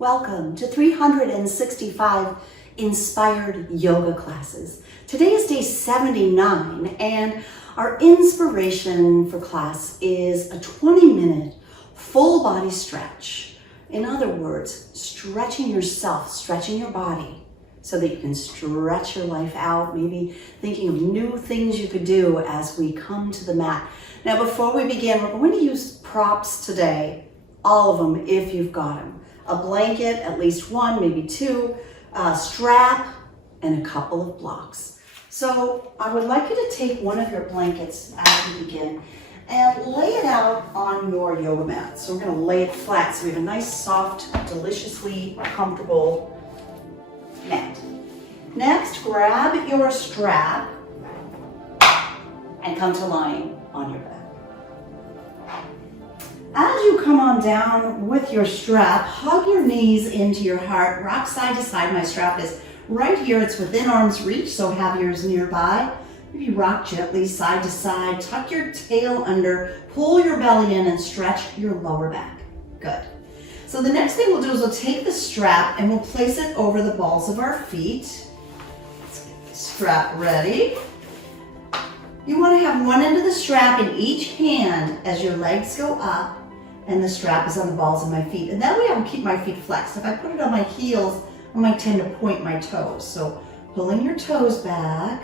Welcome to 365 inspired yoga classes. Today is day 79 and our inspiration for class is a 20-minute full body stretch. In other words, stretching yourself, stretching your body so that you can stretch your life out, maybe thinking of new things you could do as we come to the mat. Now, before we begin, we're going to use props today, all of them if you've got them. A blanket, at least one, maybe two, a strap, and a couple of blocks. So I would like you to take one of your blankets as we begin and lay it out on your yoga mat. So we're going to lay it flat so we have a nice, soft, deliciously comfortable mat. Next, grab your strap and come to lying on your back. As you come on down with your strap, hug your knees into your heart, rock side to side. My strap is right here, it's within arm's reach, so have yours nearby. Maybe rock gently side to side, tuck your tail under, pull your belly in and stretch your lower back. Good. So the next thing we'll do is we'll take the strap and we'll place it over the balls of our feet. Let's get the strap ready. You want to have one end of the strap in each hand as your legs go up and the strap is on the balls of my feet. And that way I will keep my feet flexed. If I put it on my heels, I might tend to point my toes. So pulling your toes back.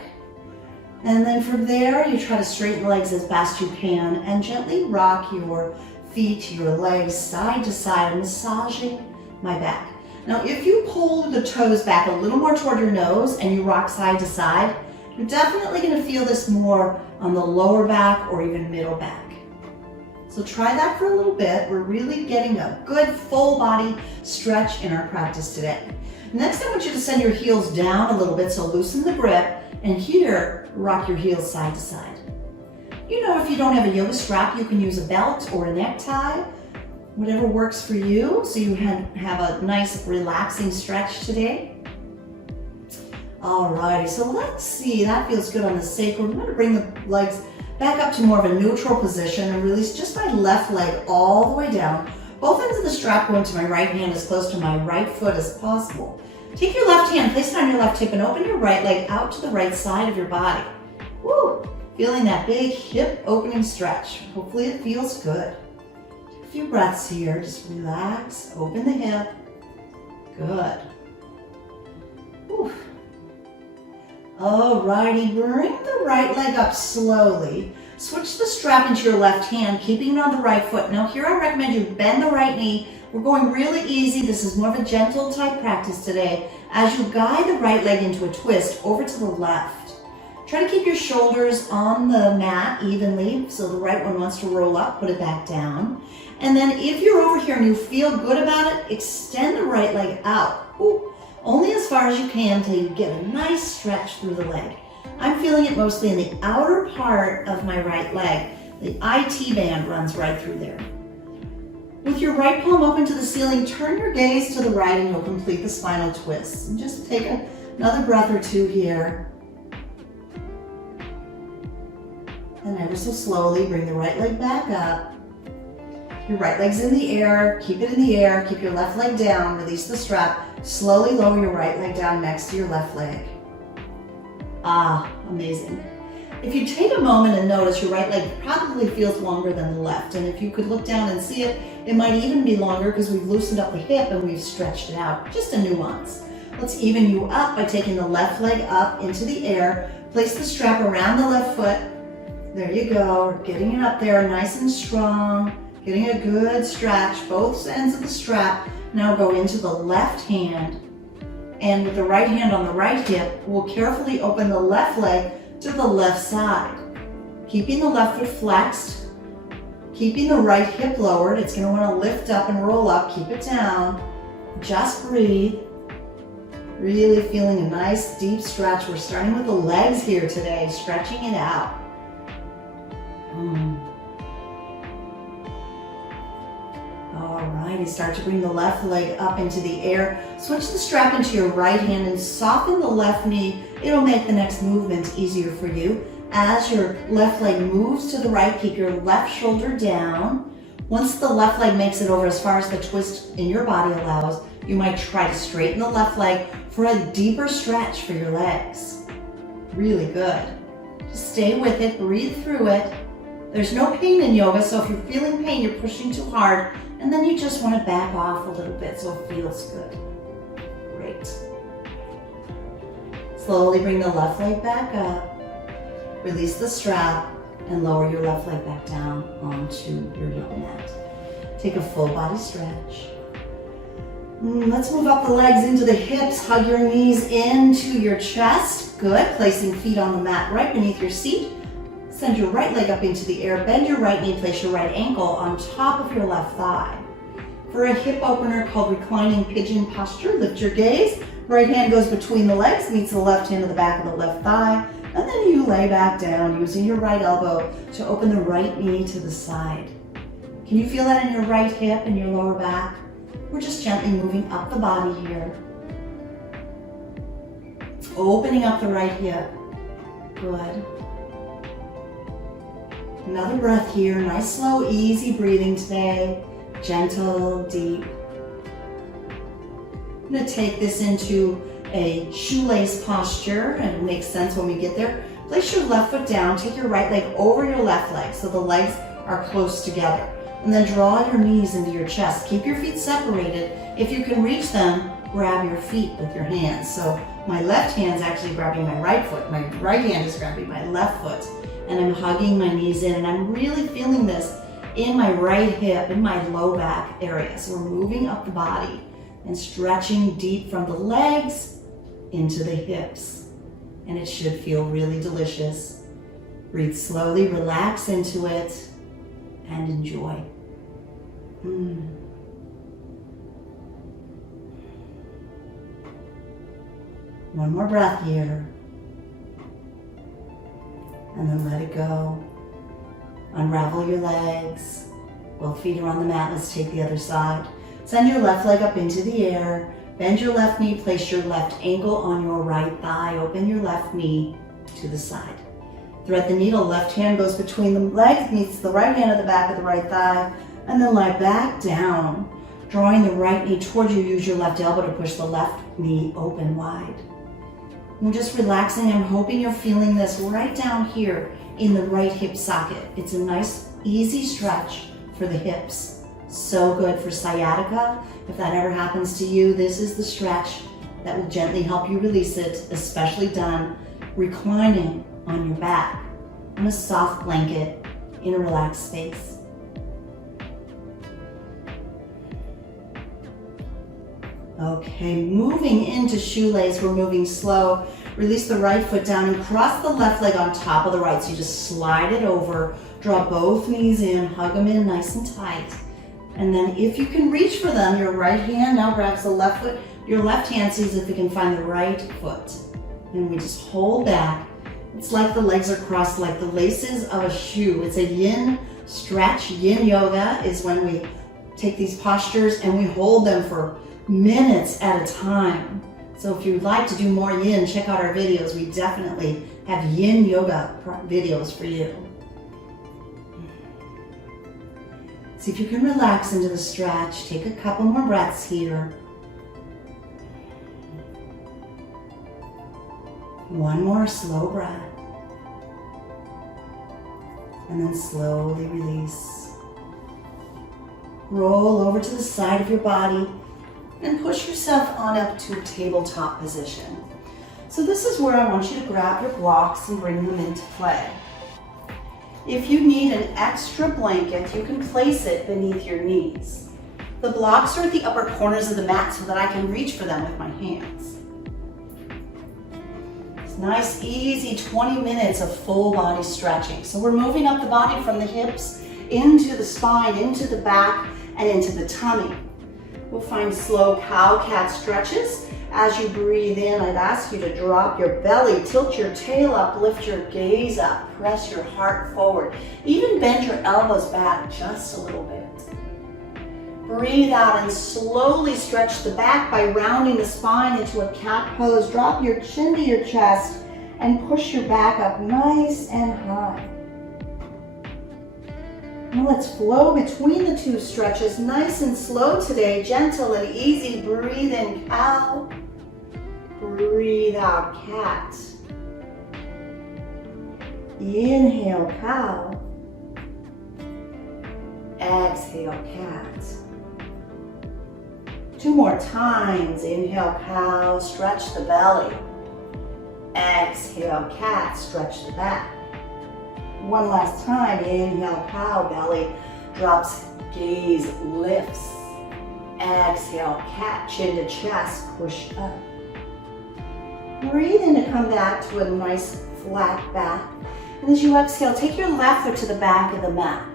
And then from there, you try to straighten the legs as best you can and gently rock your feet, your legs side to side, massaging my back. Now, if you pull the toes back a little more toward your nose and you rock side to side, you're definitely going to feel this more on the lower back or even middle back. So try that for a little bit. We're really getting a good full body stretch in our practice today. Next, I want you to send your heels down a little bit, so loosen the grip, and here, rock your heels side to side. You know, if you don't have a yoga strap, you can use a belt or a necktie, whatever works for you, so you have a nice relaxing stretch today. Alrighty, so let's see, that feels good on the sacrum. I'm going to bring the legs back up to more of a neutral position and release just my left leg all the way down. Both ends of the strap go into my right hand as close to my right foot as possible. Take your left hand, place it on your left hip and open your right leg out to the right side of your body. Woo! Feeling that big hip opening stretch. Hopefully it feels good. Take a few breaths here, just relax, open the hip. Good. Whew. Alrighty, bring the right leg up slowly. Switch the strap into your left hand, keeping it on the right foot. Now here I recommend you bend the right knee. We're going really easy. This is more of a gentle type practice today. As you guide the right leg into a twist over to the left. Try to keep your shoulders on the mat evenly, so the right one wants to roll up, put it back down. And then if you're over here and you feel good about it, extend the right leg out. Ooh. Only as far as you can until you get a nice stretch through the leg. I'm feeling it mostly in the outer part of my right leg. The IT band runs right through there. With your right palm open to the ceiling, turn your gaze to the right and you'll complete the spinal twist. And just take another breath or two here. And ever so slowly, bring the right leg back up. Your right leg's in the air, keep it in the air, keep your left leg down, release the strap, slowly lower your right leg down next to your left leg. Ah, amazing. If you take a moment and notice your right leg probably feels longer than the left, and if you could look down and see it, it might even be longer because we've loosened up the hip and we've stretched it out. Just a nuance. Let's even you up by taking the left leg up into the air, place the strap around the left foot. There you go, getting it up there nice and strong. Getting a good stretch, both ends of the strap. Now go into the left hand, and with the right hand on the right hip, we'll carefully open the left leg to the left side. Keeping the left foot flexed, keeping the right hip lowered. It's going to want to lift up and roll up, keep it down. Just breathe. Really feeling a nice deep stretch. We're starting with the legs here today, stretching it out. Alrighty, start to bring the left leg up into the air. Switch the strap into your right hand and soften the left knee. It'll make the next movement easier for you. As your left leg moves to the right, keep your left shoulder down. Once the left leg makes it over as far as the twist in your body allows, You might try to straighten the left leg for a deeper stretch for your legs. Really good. Just stay with it, breathe through it. There's no pain in yoga, so if you're feeling pain, you're pushing too hard, and then you just want to back off a little bit so it feels good. Great. Slowly bring the left leg back up. Release the strap and lower your left leg back down onto your yoga mat. Take a full body stretch. Let's move up the legs into the hips. Hug your knees into your chest. Good. Placing feet on the mat right beneath your seat. Send your right leg up into the air. Bend your right knee. Place your right ankle on top of your left thigh. For a hip opener called reclining pigeon posture, lift your gaze. Right hand goes between the legs, meets the left hand to the back of the left thigh, and then you lay back down using your right elbow to open the right knee to the side. Can you feel that in your right hip and your lower back? We're just gently moving up the body here. Opening up the right hip. Good. Another breath here. Nice, slow, easy breathing today. Gentle, deep. I'm going to take this into a shoelace posture, and it makes sense when we get there. Place your left foot down. Take your right leg over your left leg so the legs are close together. And then draw your knees into your chest. Keep your feet separated. If you can reach them, grab your feet with your hands. So my left hand's actually grabbing my right foot. My right hand is grabbing my left foot. And I'm hugging my knees in. And I'm really feeling this in my right hip, in my low back area. So we're moving up the body and stretching deep from the legs into the hips. And it should feel really delicious. Breathe slowly, relax into it, and enjoy. One more breath here. And then let it go. Unravel your legs. Both feet are on the mat. Let's take the other side. Send your left leg up into the air. Bend your left knee. Place your left ankle on your right thigh. Open your left knee to the side. Thread the needle. Left hand goes between the legs, meets the right hand at the back of the right thigh, and then lie back down. Drawing the right knee towards you, use your left elbow to push the left knee open wide. We're just relaxing. I'm hoping you're feeling this right down here in the right hip socket. It's a nice, easy stretch for the hips. So good for sciatica. If that ever happens to you, this is the stretch that will gently help you release it, especially done reclining on your back on a soft blanket in a relaxed space. Okay, moving into shoelace, we're moving slow. Release the right foot down and cross the left leg on top of the right. So you just slide it over, draw both knees in, hug them in nice and tight. And then if you can reach for them, your right hand now grabs the left foot. Your left hand sees if you can find the right foot. And we just hold back. It's like the legs are crossed like the laces of a shoe. It's a yin stretch. Yin yoga is when we take these postures and we hold them for minutes at a time. So if you'd like to do more yin, check out our videos. We definitely have yin yoga videos for you. See if you can relax into the stretch. Take a couple more breaths here. One more slow breath. And then slowly release. Roll over to the side of your body and push yourself on up to a tabletop position. So this is where I want you to grab your blocks and bring them into play. If you need an extra blanket, you can place it beneath your knees. The blocks are at the upper corners of the mat so that I can reach for them with my hands. It's nice, easy 20 minutes of full body stretching. So we're moving up the body from the hips into the spine, into the back, and into the tummy. We'll find slow cow-cat stretches. As you breathe in, I'd ask you to drop your belly, tilt your tail up, lift your gaze up, press your heart forward. Even bend your elbows back just a little bit. Breathe out and slowly stretch the back by rounding the spine into a cat pose. Drop your chin to your chest and push your back up nice and high. Now let's flow between the two stretches, nice and slow today, gentle and easy. Breathe in, cow. Breathe out, cat. Inhale, cow. Exhale, cat. 2 more times. Inhale, cow, stretch the belly. Exhale, cat, stretch the back. 1 last time. Inhale, cow, belly drops, gaze lifts. Exhale, cat, chin to chest, push up. Breathe in to come back to a nice flat back. And as you exhale, take your left foot to the back of the mat.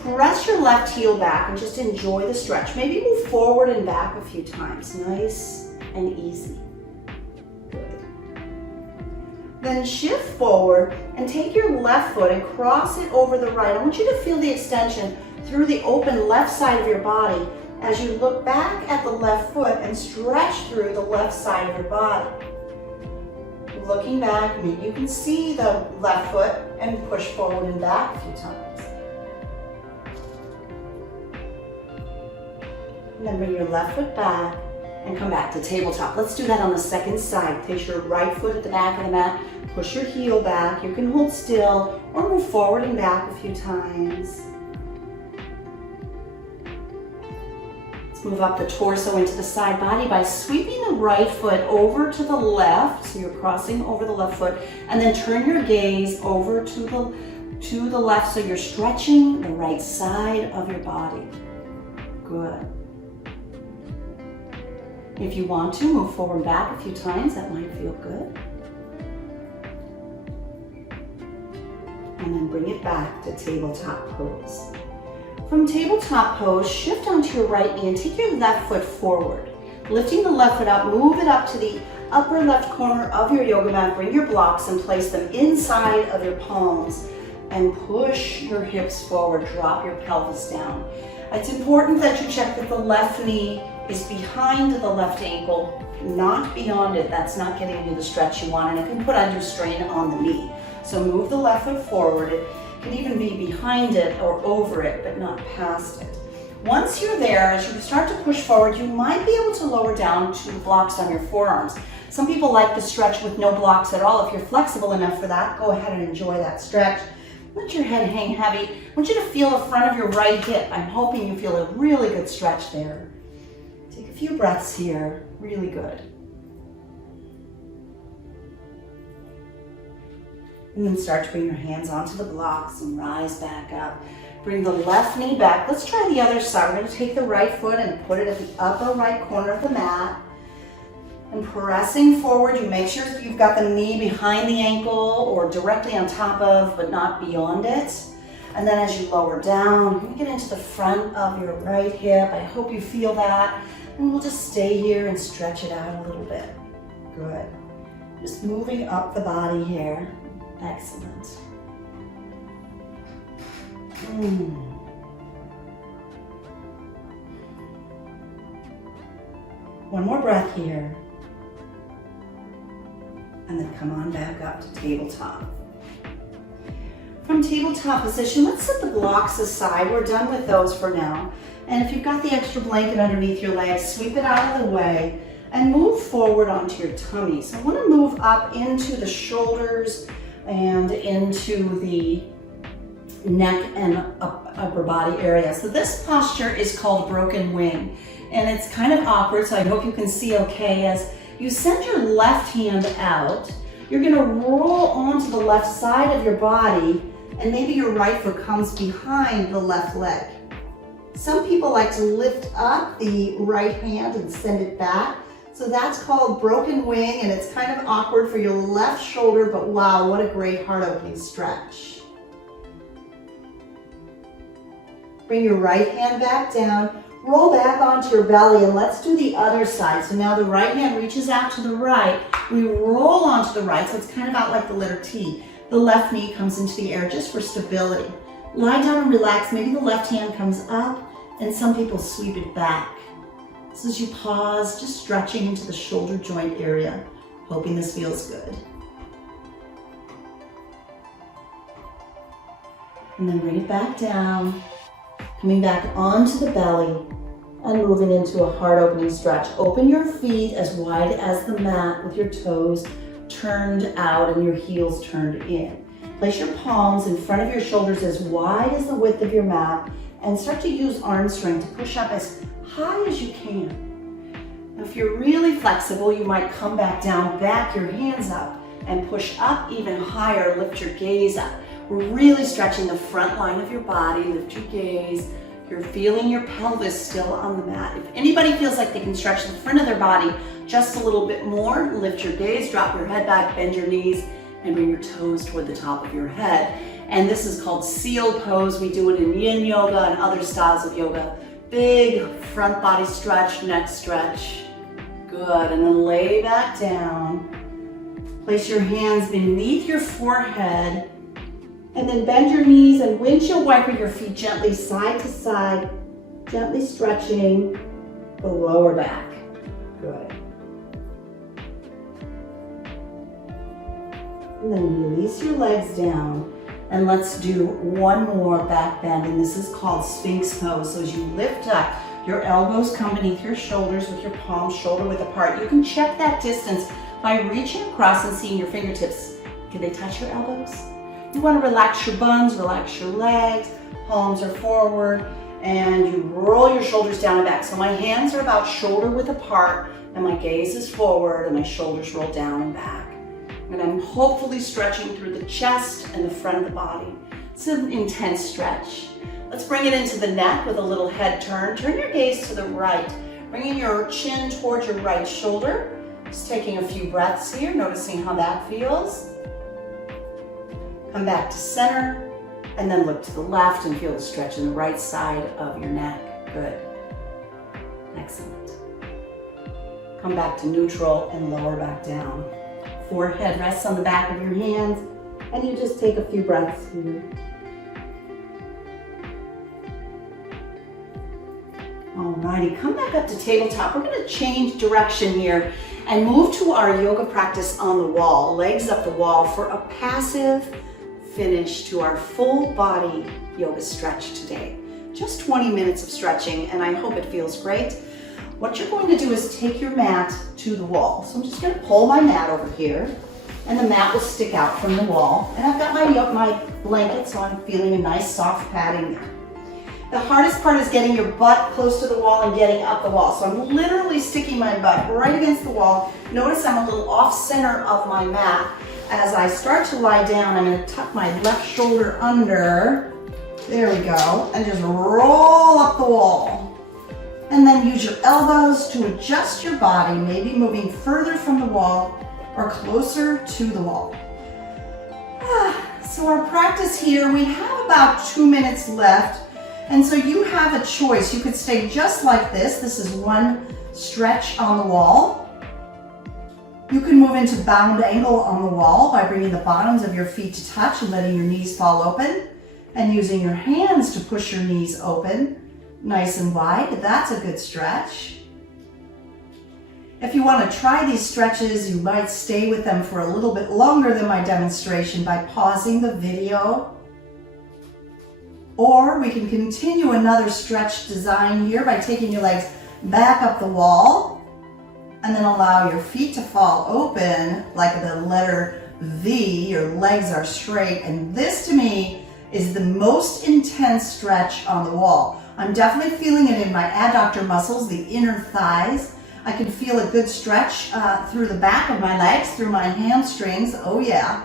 Press your left heel back and just enjoy the stretch. Maybe move forward and back a few times. Nice and easy. Good. Then shift forward and take your left foot and cross it over the right. I want you to feel the extension through the open left side of your body as you look back at the left foot and stretch through the left side of your body. Looking back, maybe you can see the left foot and push forward and back a few times. And then bring your left foot back and come back to tabletop. Let's do that on the second side. Place your right foot at the back of the mat. Push your heel back. You can hold still or move forward and back a few times. Let's move up the torso into the side body by sweeping the right foot over to the left. So you're crossing over the left foot. And then turn your gaze over to the left so you're stretching the right side of your body. Good. If you want to, move forward and back a few times. That might feel good. And then bring it back to tabletop pose. From tabletop pose, shift onto your right knee and take your left foot forward. Lifting the left foot up, move it up to the upper left corner of your yoga mat. Bring your blocks and place them inside of your palms. And push your hips forward. Drop your pelvis down. It's important that you check that the left knee is behind the left ankle, not beyond it. That's not getting you the stretch you want, and it can put undue strain on the knee. So move the left foot forward. It can even be behind it or over it, but not past it. Once you're there, as you start to push forward, you might be able to lower down to blocks on your forearms. Some people like the stretch with no blocks at all. If you're flexible enough for that, go ahead and enjoy that stretch. Let your head hang heavy. I want you to feel the front of your right hip. I'm hoping you feel a really good stretch there. Take a few breaths here. Really good. And then start to bring your hands onto the blocks and rise back up. Bring the left knee back. Let's try the other side. We're going to take the right foot and put it at the upper right corner of the mat. And pressing forward, you make sure you've got the knee behind the ankle or directly on top of, but not beyond it. And then as you lower down, you're going to get into the front of your right hip. I hope you feel that. And we'll just stay here and stretch it out a little bit. Good. Just moving up the body here. Excellent. One more breath here. And then come on back up to tabletop. From tabletop position, let's set the blocks aside. We're done with those for now. And if you've got the extra blanket underneath your legs, sweep it out of the way and move forward onto your tummy. So I want to move up into the shoulders and into the neck and upper body area. So this posture is called broken wing. And it's kind of awkward, so I hope you can see okay. As you send your left hand out, you're going to roll onto the left side of your body, and maybe your right foot comes behind the left leg. Some people like to lift up the right hand and send it back. So that's called broken wing, and it's kind of awkward for your left shoulder, but wow, what a great heart opening stretch. Bring your right hand back down, roll back onto your belly, and let's do the other side. So now the right hand reaches out to the right, we roll onto the right, so it's kind of out like the letter T. The left knee comes into the air just for stability. Lie down and relax. Maybe the left hand comes up, and some people sweep it back. So as you pause, just stretching into the shoulder joint area, hoping this feels good. And then bring it back down. Coming back onto the belly and moving into a heart opening stretch. Open your feet as wide as the mat with your toes turned out and your heels turned in. Place your palms in front of your shoulders as wide as the width of your mat and start to use arm strength to push up as high as you can. Now, if you're really flexible, you might come back down, back your hands up and push up even higher, lift your gaze up. We're really stretching the front line of your body, lift your gaze. You're feeling your pelvis still on the mat. If anybody feels like they can stretch the front of their body just a little bit more, lift your gaze, drop your head back, bend your knees, and bring your toes toward the top of your head. And this is called seal pose. We do it in yin yoga and other styles of yoga. Big front body stretch, neck stretch. Good, and then lay back down. Place your hands beneath your forehead, and then bend your knees and windshield wiper your feet gently side to side, gently stretching the lower back. Good. And then release your legs down, and let's do one more back bend, and this is called Sphinx pose. So as you lift up, your elbows come beneath your shoulders with your palms shoulder width apart. You can check that distance by reaching across and seeing your fingertips. Can they touch your elbows? You want to relax your buns, relax your legs, palms are forward, and you roll your shoulders down and back. So my hands are about shoulder width apart, and my gaze is forward, and my shoulders roll down and back. And I'm hopefully stretching through the chest and the front of the body. It's an intense stretch. Let's bring it into the neck with a little head turn. Turn your gaze to the right, bringing your chin towards your right shoulder. Just taking a few breaths here, noticing how that feels. Come back to center, and then look to the left and feel the stretch in the right side of your neck. Good. Excellent. Come back to neutral and lower back down. Forehead rests on the back of your hands, and you just take a few breaths here. Alrighty, come back up to tabletop. We're going to change direction here and move to our yoga practice on the wall, legs up the wall, for a passive finish to our full body yoga stretch today. Just 20 minutes of stretching, and I hope it feels great. What you're going to do is take your mat to the wall. So I'm just going to pull my mat over here, and the mat will stick out from the wall. And I've got my blanket, so I'm feeling a nice soft padding there. The hardest part is getting your butt close to the wall and getting up the wall. So I'm literally sticking my butt right against the wall. Notice I'm a little off center of my mat. As I start to lie down, I'm going to tuck my left shoulder under. There we go. And just roll up the wall. And then use your elbows to adjust your body, maybe moving further from the wall or closer to the wall. So our practice here, we have about 2 minutes left. And so you have a choice. You could stay just like this. This is one stretch on the wall. You can move into bound angle on the wall by bringing the bottoms of your feet to touch and letting your knees fall open, and using your hands to push your knees open, nice and wide. That's a good stretch. If you want to try these stretches, you might stay with them for a little bit longer than my demonstration by pausing the video. Or we can continue another stretch design here by taking your legs back up the wall and then allow your feet to fall open like the letter V. Your legs are straight, and this to me is the most intense stretch on the wall. I'm definitely feeling it in my adductor muscles, the inner thighs. I can feel a good stretch through the back of my legs, through my hamstrings. Oh yeah,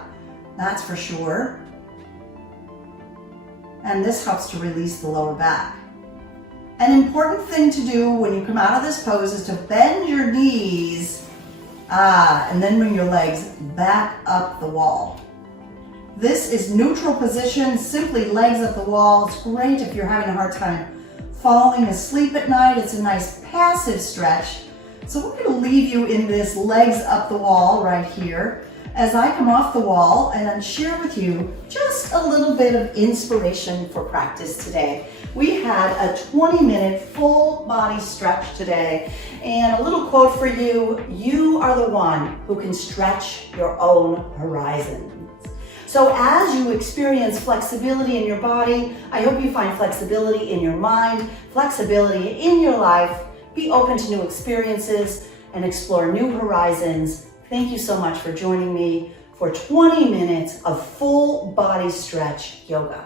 that's for sure. And this helps to release the lower back. An important thing to do when you come out of this pose is to bend your knees, and then bring your legs back up the wall. This is neutral position, simply legs up the wall. It's great if you're having a hard time falling asleep at night. It's a nice passive stretch. So we're going to leave you in this legs up the wall right here as I come off the wall and share with you just a little bit of inspiration for practice today. We had a 20-minute full body stretch today, and a little quote for you: you are the one who can stretch your own horizons. So So as you experience flexibility in your body, I hope you find flexibility in your mind, flexibility in your life. Be open to new experiences and explore new horizons. Thank you so much for joining me for 20 minutes of full body stretch yoga.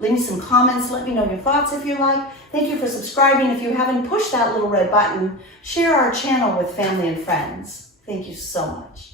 Leave me some comments. Let me know your thoughts if you like. Thank you for subscribing. If you haven't, push that little red button. Share our channel with family and friends. Thank you so much.